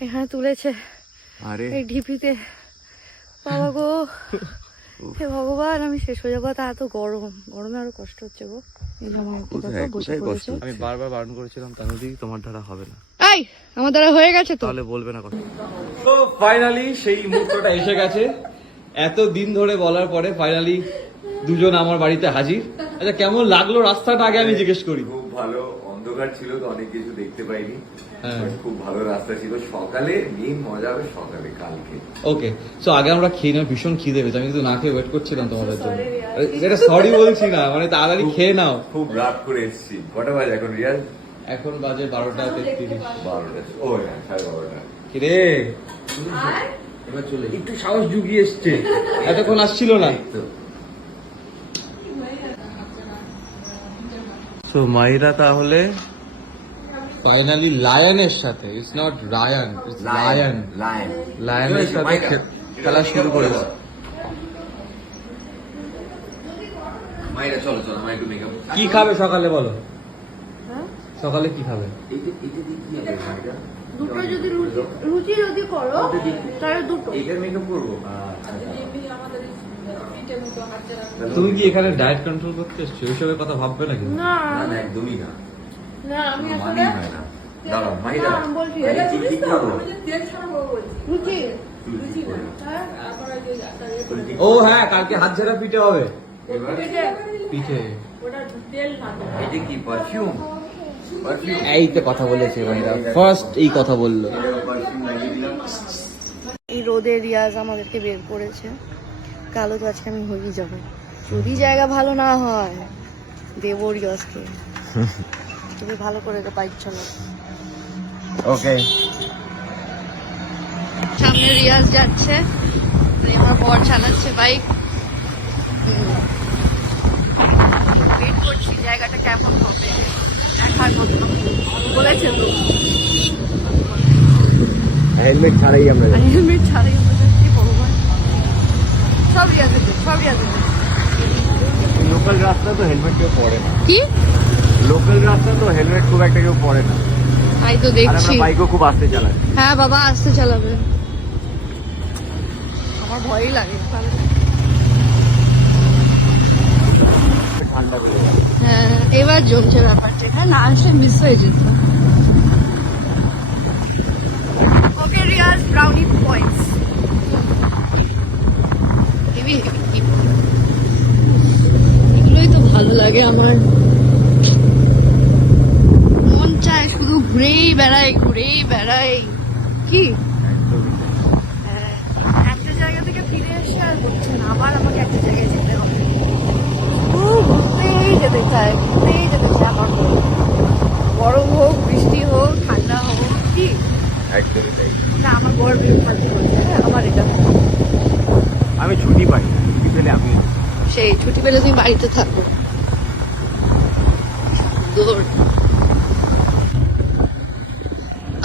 এখানে তুলেছে। আরে। এই ঢিপিতে। বাবা গো। হে ভগবান আমি শেষ হয়ে যাব। তা এত গরম। গরমে আরও কষ্ট হচ্ছে গো। আমি বারবার বারণ করেছিলাম তানুদি তোমার দ্বারা হবে না। এই আমার দ্বারা হয়ে গেছে তো। তাহলে বলবে না কথা। তো ফাইনালি সেই মুহূর্তটা এসে গেছে। এত দিন ধরে বলার পরে ফাইনালি দুজন আমার বাড়িতে হাজির। আচ্ছা কেমন লাগল রাস্তাটা আগে আমি জিজ্ঞেস করি। খুব ভালো। অন্ধকার ছিল তো অনেক কিছু দেখতে পাইনি। খুব ভালো রাস্তা ছিল। সকালে মেন মজা হবে সকালে কালকে। ওকে সো আগে আমরা খেয়ে নাও ভীষণ খিদে পেয়েছি। আমি কিন্তু না খেয়ে ওয়েট করছিলাম তোমাদের জন্য। এটা সরি বলছি না মানে তাড়াতাড়ি খেয়ে নাও। খুব রাত করে এসেছি। কটা বাজে এখন রিয়াল এখন বাজে বারোটা তেত্রিশ। বারোটা। ও হ্যাঁ সাড়ে বারোটা। কিরে? এবার চলে একটু সাহস জুগিয়ে এসছে। এতক্ষণ আসছিল না। তো। মাইরা তাহলে ফাইনালি লায়নের সাথে it's not Ryan it's Lyon Lyon লায়নের সাথে খেলা শুরু করেছে। কি খাবে সকালে বলো? সকালে কি খাবে? এইটা এইটা দিয়ে কি হবে মাইরা? দুটো যদি রুচি রুচি যদি করো তাহলে দুটো। এইটার মেকআপ করব? তুমি কি এখানে ডায়েট কন্ট্রোল করতে এসছো? ওইসবের কথা ভাববে নাকি? না একদমই না। না আমি আসলে হয় দাঁড়াও বলছি, এটা কি রুচি রুচি হ্যাঁ? ঠিক ও হ্যাঁ কালকে হাত ঝাড়া পিঠে হবে। পিঠে। এটা কি পারফিউম পারফিউম এইতে কথা বলেছে ভাইরা। ফার্স্ট এই কথা বলল। এই রোদে রিয়াজ আমাদেরকে বের করেছে। কালো তো আজকে আমি হয়েই যাব। যদি জায়গা ভালো না হয় দেবো রিয়াজকে। তুমি ভালো করে বাইক চালাও ওকে। সামনে রিয়াজ যাচ্ছে। আমার বর চালাচ্ছে বাইক। ওয়েট করছি জায়গাটা কেমন হবে দেখার মতো। বলেছে তো। হেলমেট ছাড়াই আমরা হেলমেট ছাড়াই আমরা যাচ্ছি ভগবান। সব রিয়াজের সব রিয়াজের। লোকাল রাস্তা তো হেলমেট কেউ পড়ে না। কি? লোকাল রাস্তা তো হেলমেট খুব একটা কেউ পরে না। তাই তো দেখছি। বাইকও খুব আস্তে চালাই। হ্যাঁ বাবা আসতে চালাবে। আমার ভয়ই লাগে ঠান্ডা হ্যাঁ এবার জমছে ব্যাপারটা। হ্যাঁ না আসলে মিস হয়ে যেত। ওকে রিয়াজ ব্রাউনি পয়েন্টস এগুলোই তো ভালো লাগে আমার মন চায় শুধু ঘুরেই বেড়াই ঘুরেই বেড়াই। কি? হ্যাঁ, একটা জায়গা থেকে ফিরে এসে আর হচ্ছে না আবার আমাকে একটা জায়গায় যেতে হবে। খুব ঘুরতেই যেতে চায় ঘুরতেই যেতে চায় আমার গরম হোক বৃষ্টি হোক ঠান্ডা হোক কি? একদমই না আমার বড় বিরক্তি করছে হ্যাঁ আমার এটা। আমি ছুটি পাই ছুটি পেলে আমি সেই ছুটি পেলে তুমি বাড়িতে থাকো।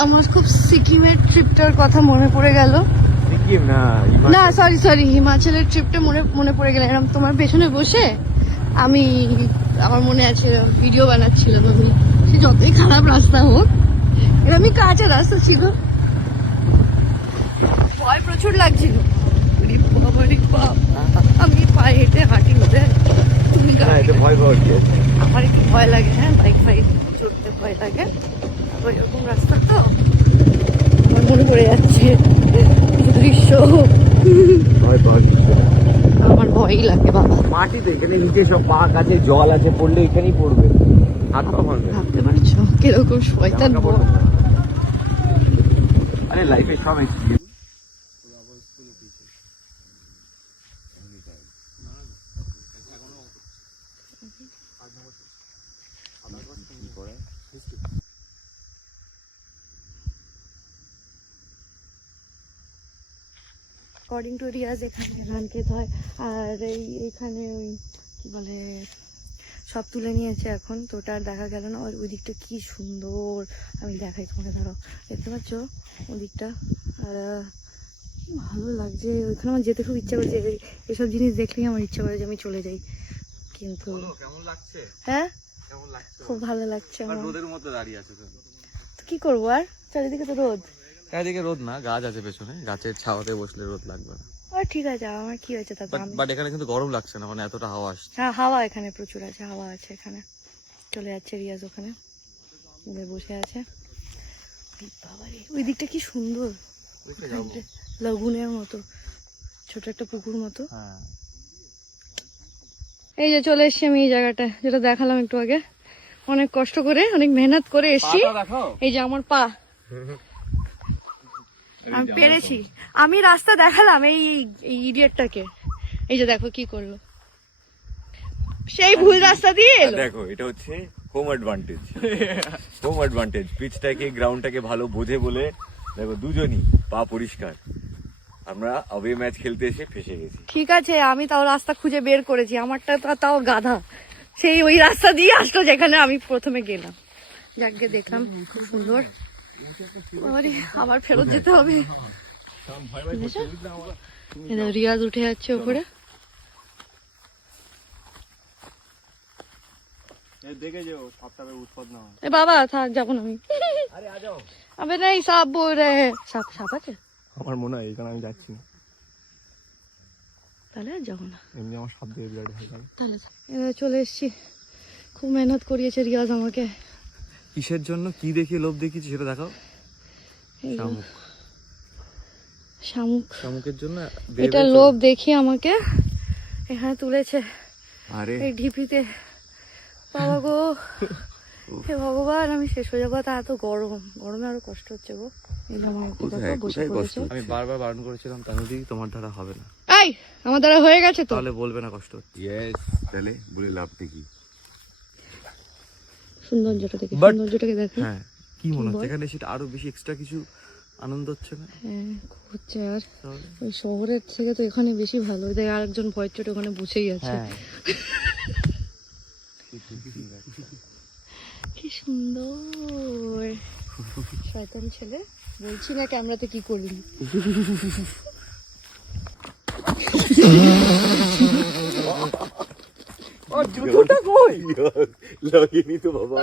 আমার খুব সিকিমের ট্রিপটার কথা মনে পড়ে গেল। সিকিম? না না সরি সরি হিমাচলের ট্রিপটা মনে মনে পড়ে গেল। এরকম তোমার পেছনে বসে আমি আমার মনে আছে ভিডিও বানাচ্ছিলাম আমি সে যতই খারাপ রাস্তা হোক এরকমই কাঁচা রাস্তা ছিল। ভয় প্রচুর লাগছিল। আমি পায়ে হেঁটে হাঁটি বোধ তুমি ভয়? আমার একটু ভয় লাগে হ্যাঁ বাইক ফাইক চড়তে ভয় লাগে। ওই রকম রাস্তা। তো আমার মনে পড়ে যাচ্ছে কিছু দৃশ্য। আমার ভয়ই লাগে বাবা। মাটি তো এখানে নিচে সব পাক আছে জল আছে পড়লে এখানেই পড়বে। হাত পা ভাঙবে ভাবতে পারছ কীরকম শয়তান আরে লাইফে সব এক্সপিরিয়েন্স অ্যাকর্ডিং টু রিয়াজ এখানে ধান খেতে হয়। আর এই এখানে ওই কি বলে সব তুলে নিয়েছে এখন। তো ওটা আর দেখা গেল না। আর ওই দিকটা কি সুন্দর। আমি দেখাই তোমাকে ধরো। দেখতে পাচ্ছ? ওই দিকটা আর ভালো লাগছে। ওইখানে আমার যেতে খুব ইচ্ছা করছে। এসব জিনিস দেখলেই আমার ইচ্ছা করে যে আমি চলে যাই। কিন্তু হ্যাঁ? খুব ভালো লাগছে আমার। রোদের মধ্যে দাঁড়িয়ে আছে তো কি করব আর? চারিদিকে তো রোদ। চারিদিকে রোদ না গাছ আছে পেছনে গাছের ছাওয়াতে বসলে রোদ লাগবে না। ঠিক আছে আমার কি হয়েছে তাতে বাট এখানে কিন্তু গরম লাগছে না মানে এতটা হাওয়া আসছে। হ্যাঁ হাওয়া এখানে প্রচুর আছে হাওয়া আছে এখানে। চলে যাচ্ছে রিয়াজ ওখানে। বসে আছে। ওই দিকটা কি সুন্দর। লাগুনের মতো ছোট একটা পুকুর মতো। হ্যাঁ। এই যে চলে এসছি আমি এই জায়গাটা যেটা দেখালাম একটু আগে। অনেক কষ্ট করে অনেক মেহনত করে এসছি। এই যে আমার পা। আমি পেরেছি। আমি রাস্তা দেখালাম এই ইডিয়েটটাকে। এই যে দেখো কি করল। সেই ভুল রাস্তা দিয়ে দেখো এটা হচ্ছে হোম অ্যাডভান্টেজ হোম অ্যাডভান্টেজ পিচটাকে গ্রাউন্ডটাকে ভালো বোঝে বলে দেখো দুজনই পা পরিষ্কার। আমরা অবে ম্যাচ খেলতে এসে ফেসে গেছি। ঠিক আছে আমি তাও রাস্তা খুঁজে বের করেছি। আমারটা তো তাও গাধা। সেই ওই রাস্তা দিয়ে আসলো যেখানে আমি প্রথমে গেলাম। যাকে দেখলাম খুব সুন্দর। আরে আবার ফেরত যেতে হবে? রিয়াজ উঠে যাচ্ছে ওপরে দেখে যেও সপ্তাহে উৎপাদ না এ বাবা থাক যাব না আমি। আবে সাপ রে সাপ সাপ আছে? আমার মনে হয় এখানে আমি যাচ্ছি না। তাহলে আর যাব না। এমনি আমার সাপ দিয়ে বিরাট তাহলে থাক। চলে এসছি। খুব মেহনত করিয়েছে রিয়াজ আমাকে। কিসের জন্য? কি দেখিয়ে লোভ দেখিয়েছি সেটা দেখাও। শামুক। শামুক। শামুকের জন্য এটা লোভ দেখিয়ে আমাকে এখানে তুলেছে। আরে। এই ঢিপিতে। বাবা গো। হে ভগবান আমি শেষ হয়ে যাব। তা এত গরম। গরমে আরও কষ্ট হচ্ছে গো? দেখো। আমি বারবার বারণ করেছিলাম তানুদি তোমার দ্বারা হবে না। এই আমার দ্বারা হয়ে গেছে তো। তাহলে বলবে না কষ্ট হচ্ছে। ইয়েস তাহলে বলে লাভটা কি? সৌন্দর্যটা দেখে সৌন্দর্যটাকে দেখে। হ্যাঁ কি মনে হচ্ছে? এখানে সেটা আরও বেশি এক্সট্রা কিছু আনন্দ হচ্ছে না? হ্যাঁ হচ্ছে আর। ওই শহরের থেকে তো এখানে বেশি ভালো। ওই দেখ আরেকজন ভয়ের চোটে ওখানে বসেই আছে। হ্যাঁ। কি সুন্দর। শয়তান ছেলে বলছি না ক্যামেরাতে কি করলি জুতোটা কই? লাগেনি তো বাবা।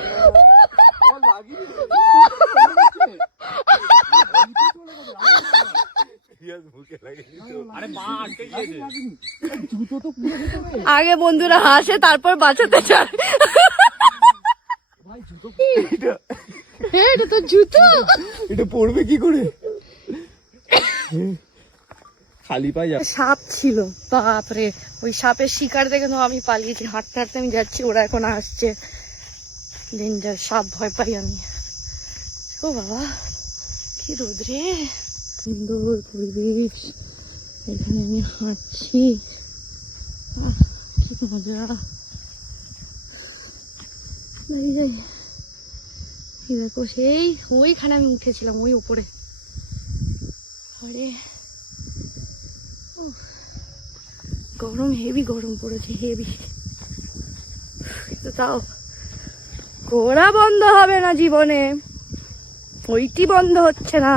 আগে বন্ধুরা হাসে তারপর বাঁচাতে চায়। এটা তো জুতো? এটা পড়বে কি করে? খালি সাপ ছিল বাপরে। ওই সাপের শিকার দেখে তো আমি পালিয়েছি হাঁটতে হাঁটতে আমি যাচ্ছি ওরা এখন আসছে। ডেঞ্জার সাপ ভয় পাই আমি। ও বাবা কি সুন্দর পরিবেশ এখানে আমি হাঁটছি। কি মজা। এই যে, এই দেখো সেই ওইখানে আমি উঠেছিলাম ওই উপরে। আরে। গরম হেভি গরম পড়েছে হেভি তো তাও ঘোরা বন্ধ হবে না জীবনে ওইটি বন্ধ হচ্ছে না।